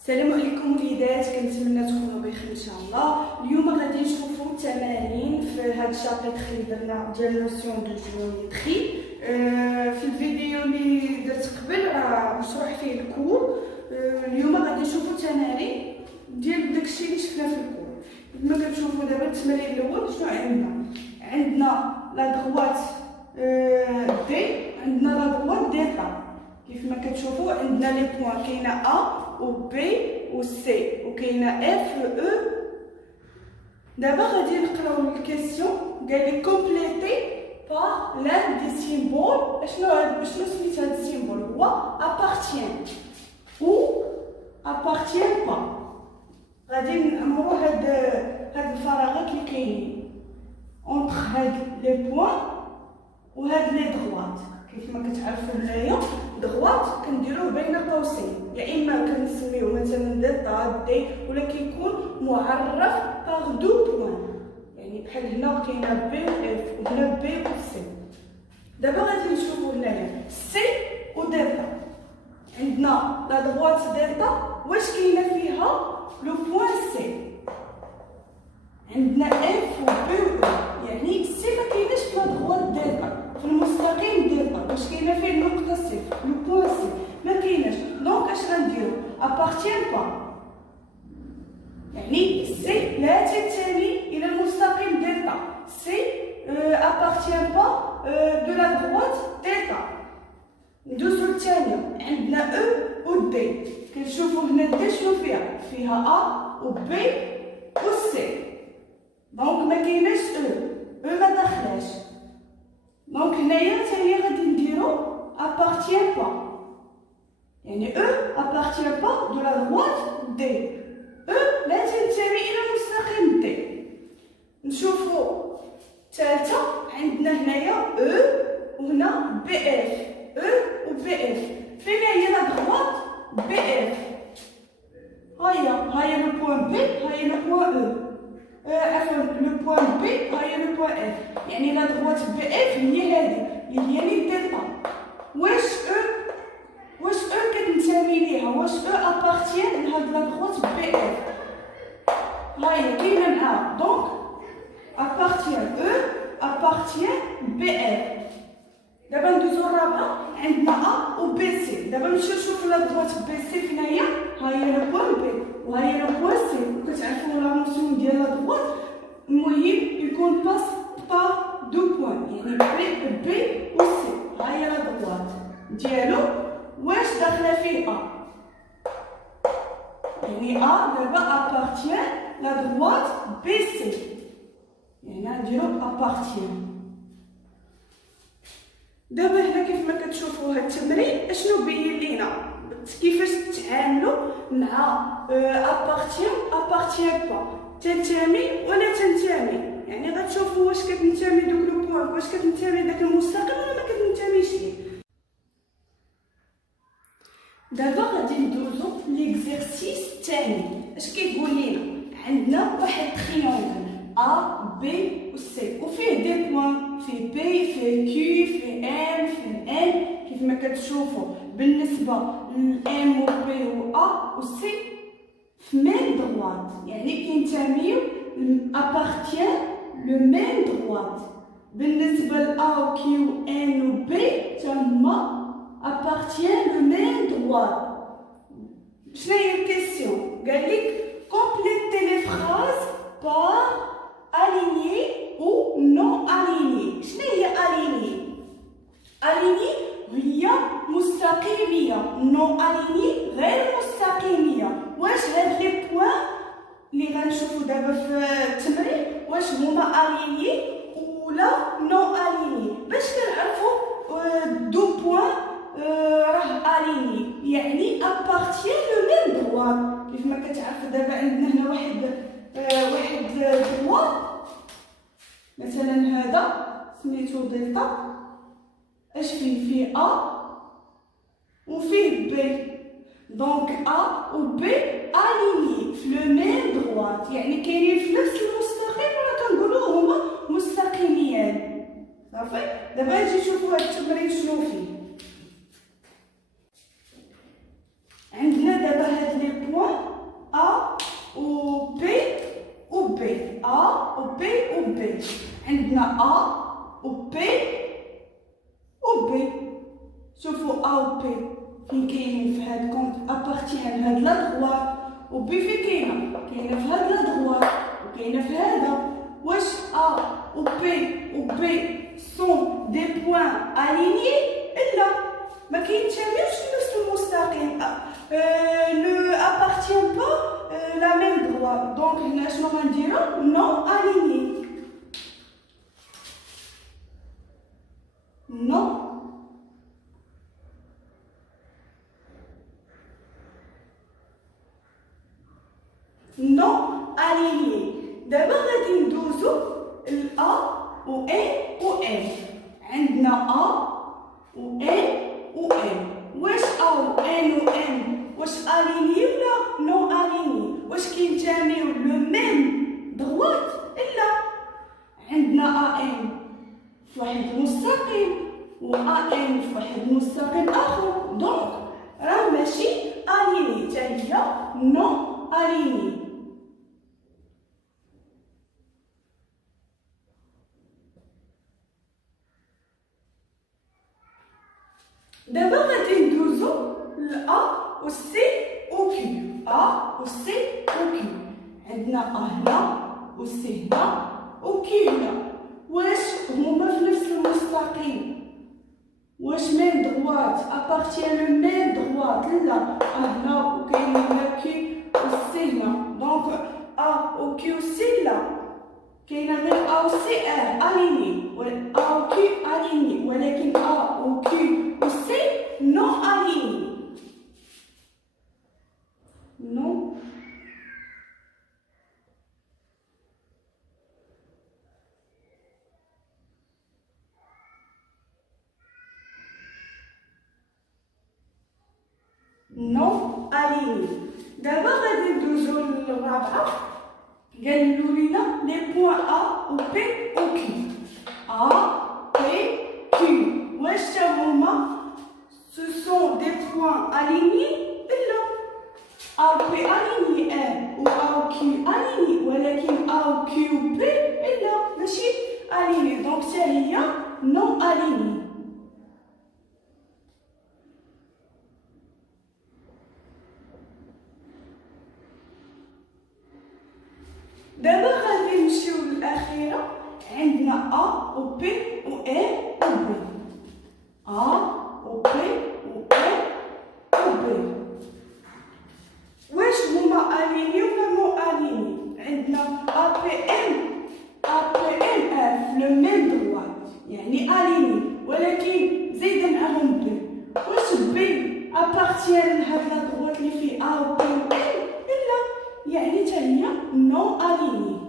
السلام عليكم وليدات، كنتمنى تكونوا بخير ان شاء الله. اليوم غادي نشوفوا تمارين في هذا الشابيتر اللي درنا ديال نوسيون دو جيومتري. في الفيديو اللي درت قبل مشروح فيه الكور. اليوم غادي نشوفوا تمارين ديال داكشي اللي شفنا في الكور. كما كتشوفوا دابا التمرين الاول شنو عندنا لا دغوات دي، عندنا لا دغوات ديتا. كيف ما كتشوفوا عندنا لي بوين، كاينه ا و بي و سي وكاينه اف و او. دابا غادي نقراو الكيسيون. قال لي كومبليتي بار لان دي سيمبول. شنو سميت هاد السيمبول؟ هو ابارتيان او ابارتيان با. غادي نعمرو هاد الفراغات اللي كاينين اونطخ هاد لي بوين و هاد لي دغوات. كيف ما كتعرفوا هنايا دغوات كنديروه بين قوسين، يا اما كنسميوه مثلا ديتا دي، ولا كيكون معرف باغ دو بوين. يعني بحال هنا كاينه بي و اف وهنا بي و سي. دابا غادي نشوفوا هنايا سي و ديتا. عندنا لا دغوات ديتا، واش كاينه فيها لو بوين سي؟ عندنا اف و بي و او، يعني سي ما كايناش في لا دغوات ديتا. في المستقيم ديتا واش كاينه فيه النقطه صفر لو بوين سي؟ ما كايناش. دونك اش غنديرو؟ ابارتيان با، يعني سي لا تنتمي الى المستقيم ديتا. سي ابارتيان با دو لا دغوات ديتا. ندوزو الثانيه، عندنا او و دي. كنشوفو هنا دي شنو فيها ا و بي و سي. دونك ما كايناش او ما داخلاش. دونك هنايا تاني غادي نديرو appartient pas، يعني او appartient pas de la droite D. او لا تنتمي الى المستقيم دي. نشوفو الثالثه، عندنا هنايا او وهنا بي اف. او و بي اف، فين هي لا دغوات بي اف؟ هاهي لو بوين بي، هاهي لو بوين او. عفوا لو بوين بي هاهي لو بوين اف، يعني لا دغوات بي اف هي هذه اللي هي لي ديتا. واش او كتنتمي ليها؟ واش او ابارتيان لهاد لا دغوات بي اف؟ هاهي كاينه معاها. دونك ابارتيان او ابارتيان بي اف. دابا ندوزو الرابعه، عندنا ا و بي سي. دابا نمشيو نشوفو لا دغوات بي سي فين هي. هاهي لو بوين بي وهاهي لو بوين سي. كتعرفوا لا نوسيون ديال لا دغوات، المهم يكون باس با دو بوين، يعني بي و سي. هاهي لا دغوات ديالو. واش داخله فيه ا؟ يعني ا دابا ابارتيان لا دغوات بي سي، يعني نديرو ابارتيان. دابا هنا كيف ما كتشوفوا هاد التمرين اشنو بين لينا كيفاش تتعاملوا مع ابارتيان با، تنتمي ولا تنتمي. يعني غتشوفوا واش كتنتمي دوك لو بوين، واش كتنتمي داك المستقيم ولا ما كتنتميش ليه. دابا غادي ندوزو ليكزيرسيس الثاني. اش كيقول لينا؟ عندنا واحد تريونغل ا بي و سي وفيه دي بوين، فيه بي فيه كيو فيه ام فيه ان. كيف ما كتشوفوا بالنسبه لام و بي و ا و سي في ميم دغوات، يعني كينتميو ابارتيان لو ميم دغوات. بالنسبه ل ا و كيو ان و بي تما appartient le même droit. شنو هي الكيسيون؟ قال لك complétez les phrases par aligné ou non aligné. شنو هي aligné؟ aligné هي مستقيميه، non aligné غير مستقيميه. واش هاد لي بوين اللي غنشوفو دابا في التمرين واش هما aligné ولا non aligné؟ باش كنعرفو دو بوين راه اليني، يعني ابارتيان لو ميم دغوات. كيف ما كتعرفوا دابا عندنا هنا واحد دغوات، مثلا هذا سميتو دلتا. اش فيه ا وفيه بي. دونك ا و بي اليني في لو ميم دغوات، يعني كاينين في نفس المستقيم، ولا كنقولوا هما مستقيميان. صافي. دابا نجي نشوفوا هاد التمرين شنو فيه. عندنا دابا هاد لي بوين عندنا A و P و B. شوفوا A و P فين كاينين في هاد كونت ابارتيان هاد لا دغوات و B فين كاينه في هاد لا دغوات وكاينه في هذا. واش A و P و B سون دي بوين الينيي؟ لا، ما كيتساويوش نفس المستقيم. ne appartient pas la même droite. Donc هنا شنو غنديرو؟ non aligné. non non aligné. دابا غادي ندوزو ل A و A و M. عندنا A و A و M. واش A و N و M واش اليني ولا نو اليني؟ واش كينتميو لو ميم دغوات؟ لا، عندنا AM في واحد المستقيم و AM في واحد المستقيم اخر، دونك راه ماشي اليني، حتى هي نو اليني. دابا غادي ندوزو ل A و C و Q. A و C و Q. عندنا A هنا و C هنا و Q هنا. واش هما في نفس المستقيم؟ واش ميم دغوات ابارتيان لو ميم دغوات؟ لا، A هنا و كاين هنا Q و C هنا، دونك A و Q و C لا، كاينه غير A و C اليني و A و Q اليني، ولكن A و Q و C non aligné. Non non aligné. دابا غادي ندوزو للرابعه. قالوا لينا لي بوين A و P و Q. A P Q واش تا هما ce sont des points alignés؟ لا، A و P aligné و A و Q aligné، ولكن A و Q و P لا ماشي aligné، دونك حتى هي non aligné. دابا غادي نمشيو للأخيرة. عندنا A و P و A و B. A و P و A و B واش هما اليني ولا مو اليني؟ عندنا APM في لو ميم دغوات يعني اليني، ولكن زايده معاهم B. واش B ابارتيان لهاد لا دغوات اللي فيه A و P و M؟ لا، يعني حتى هي نو اليني.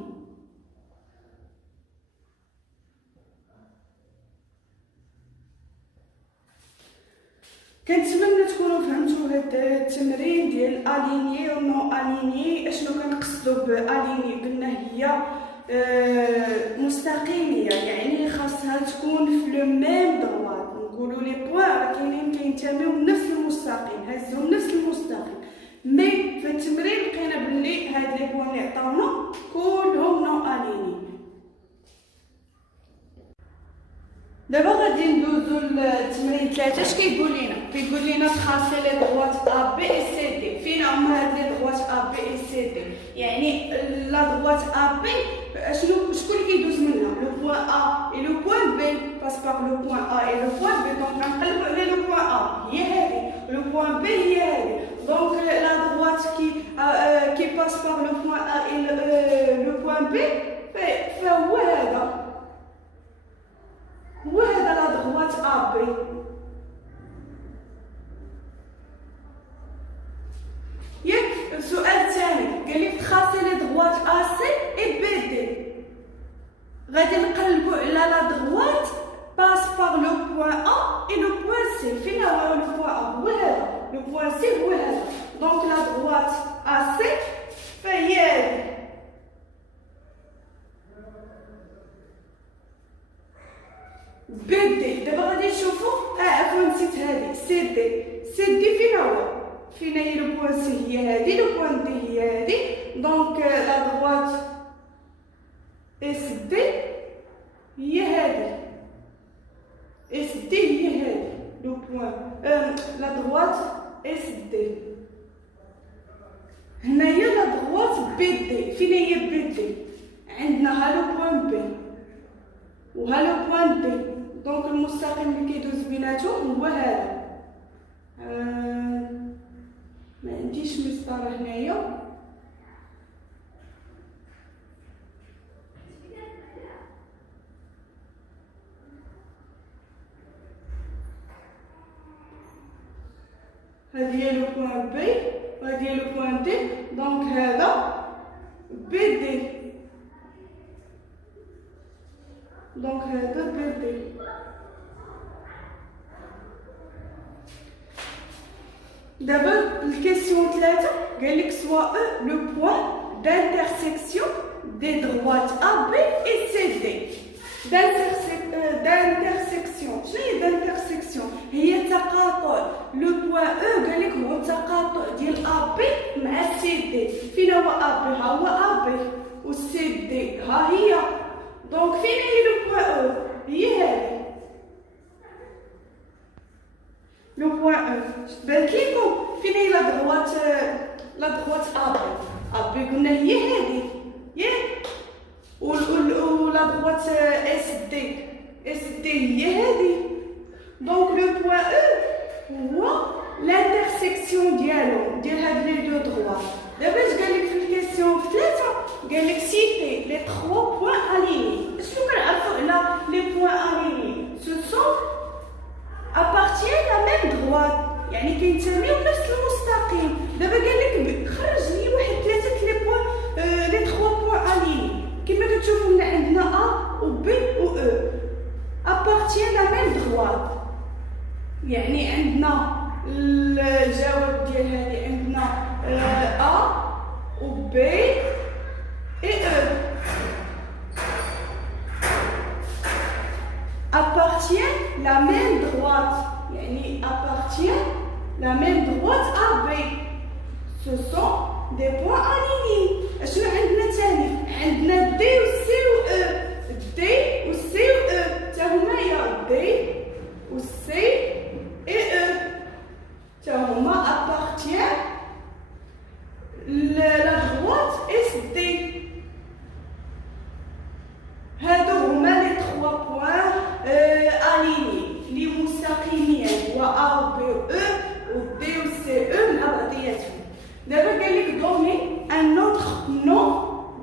كنتمنى تكونوا فهمتوا هذا التمرين ديال اليني و نو اليني. اشنو كنقصدوا باليني؟ قلنا هي مستقيميه، يعني خاصها تكون في لو ميم دغوات. نقولوا لي بوين راه كاينين كينتميو لنفس المستقيم، هزهم نفس المستقيم، مي في التمرين لقينا بلي هاد لي بوين اللي عطاونا كلهم نو اليني. دابا غادي ندوزو للتمرين 3. اش كيقول لينا؟ كيقول لينا تراسي لي دغوات A B et C D. فين هما هاد لي دغوات A B et C D؟ يعني لا دغوات A B شكون اللي كيدوز منها؟ لو بوين A et لو بوين B باس باغ لو بوين A et لو بوين B. دونك غنقلبو على لو بوين A هي هادي، لو بوين B هي هادي. دونك لا دغوات كي باس باغ لو بوين A et لو بوين B فهو هذا، هو هذا لا دغوات A B. ياك السؤال الثاني قال لك تراسي لي دغوات A C et B D. غادي نقلبوا على لا دغوات باس باغ لو بوين A et لو بوين C. فين هو لو بوين A؟ هو هذا، لو بوين C هو هذا. دونك لا دغوات A C فهي هذه. B D دابا غادي نشوفوا عفوا نسيت هذه سي دي فين هو؟ فين هي لو بوين سي؟ هي هذه، لو بوين دي هي هذه. دونك لا دغوات اس دي droite SD. هنايا لا droite BD. فين هي BD؟ عندنا ها لو بوان B وها لو بوان D. دونك المستقيم اللي كيدوز بيناتهم هو هذا. ما عنديش مسطره هنايا. هذه هي لو بوان بي وهذه هي لو بوان دي. دونك هذا بي دي. دونك هذا بي دي. دابا الكيسيون 3 قال لك سوا او لو بوان d'intersection des droites AB et CD. d'intersection. شنو هي d'intersection؟ هي تقاطع. لو بوان او قال لك هو التقاطع ديال AB مع CD. فين هو AB؟ ها هو AB و CD ها هي. دونك فين هي لو بوان او؟ هي هذه لو بوان او. بانت لكم فين هي لا دروات AB؟ AB قلنا هي هذه ياك. ولا droite SD هي هذه. دونك لو بوان او هو l'intersection ديال هاد لي دو droites. دابا اش قال لك في الكيسيون 3؟ قال لك citer les 3 points alignés. شنو كنعرفوا على لي بوان alignés؟ ce sont appartiennent à la même droite، يعني كينتميو لنفس المستقيم. دابا قال لك خرج لي واحد 3 لي بوان لي 3 points alignés. كما كتشوفوا هنا عندنا A و B و E appartiennent à la même droite، يعني عندنا الجواب ديال هذه عندنا A و B et E appartiennent la même droite، يعني appartiennent la même droite A B. ce sont des points alignés. اشنو عندنا ثاني؟ عندنا D و C و E. D و C و E تا هما يا D و C et E تا هما appartiennent la droite SD. هادو هما لي 3 points alignés لي مستقيمين هو A و B و E و D و C E مع بعضياتهم. دابا قال لك donner un autre nom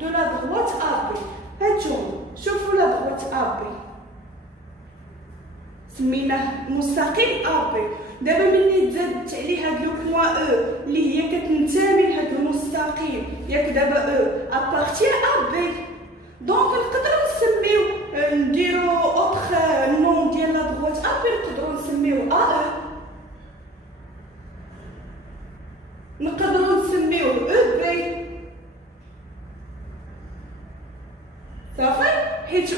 de la droite AB. هاتشوفوا شوفوا لا droite AB سميناه مستقيم AB. دابا ملي تزادت عليه هاد لو بوان او اللي هي كتنتمي لهاد المستقيم ياك دابا او ابارتي AB. دونك نقدروا نسميو نديرو اوتر نون ديال لا droite AB نقدروا نسميو AE. نقدروا نسميوه EB صافي حيت